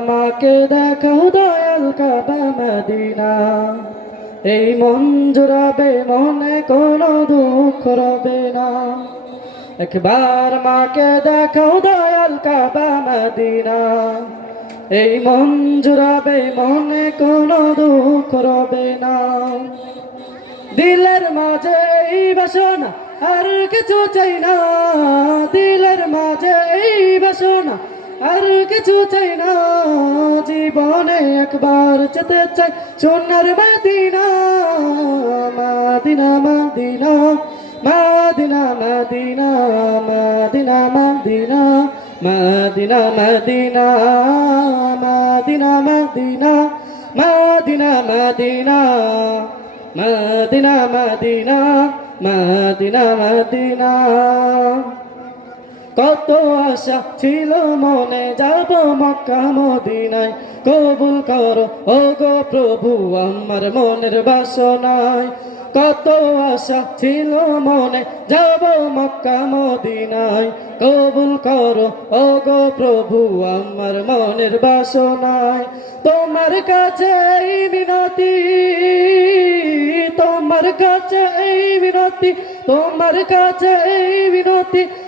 মাকে দেখাও দয়াল কাবা মদিনা। এই মন জুড়াবে, মনে কোনো দুঃখ রবে না। একবার মাকে দেখাও দয়াল কাবা মদিনা। এই মন জুড়াবে, মনে কোনো দুঃখ রবে না। দিলের মাঝে এই বাসনা আর কিছু চাই না। দিলের মাঝে এই বাসনা আর কিছু চাই না জীবনে একবার যেতে চাই সোনার মাদিনা মাদিনা মাদিনা মাদিনা মাদিনা মাদিনা মাদিনা মাদিনা মাদিনা মাদিনা মাদিনা মাদিনা মাদিনা মদিনা মদিনা মদিনা মদিনা কত আশা ছিল মনে, যাব মক্কা মদিনায়। কবুল করো ও গো প্রভু, আমার মনের বাসনায়। কত আশা ছিল মনে, যাব মক্কা মদিনায়। কবুল করো ও গো প্রভু, আমার মনের বাসনায়। তোমার কাছে এই বিনতি, তোমার কাছে এই বিনতি, তোমার কাছে এই বিনতি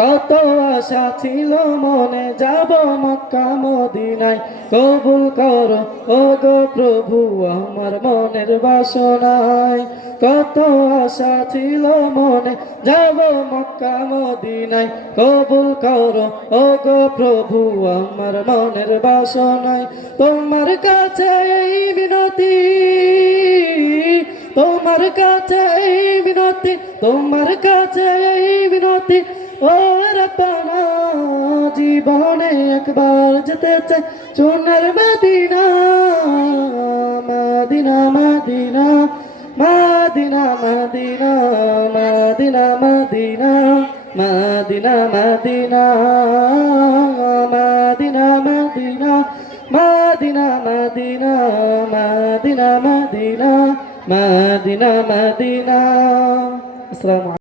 কত আশা ছিল মনে যাব মক্কা মদিনায়। কবুল করো ও গো প্রভু, আমার মনের বাসনায়। কত আশা ছিল মনে যাব মক্কা মদিনায়। কবুল করো ও গো প্রভু, আমার মনের বাসনায়। তোমার কাছে এই বিনতি, তোমার কাছে এই বিনতি, তোমার কাছে এই বিনতি। ও রব্বানা জীবনে একবার যেতে চাই সোনার Medina Medina Medina Medina Medina Medina Medina Medina Medina Medina Medina Medina Medina Medina Medina Medina আসসালামু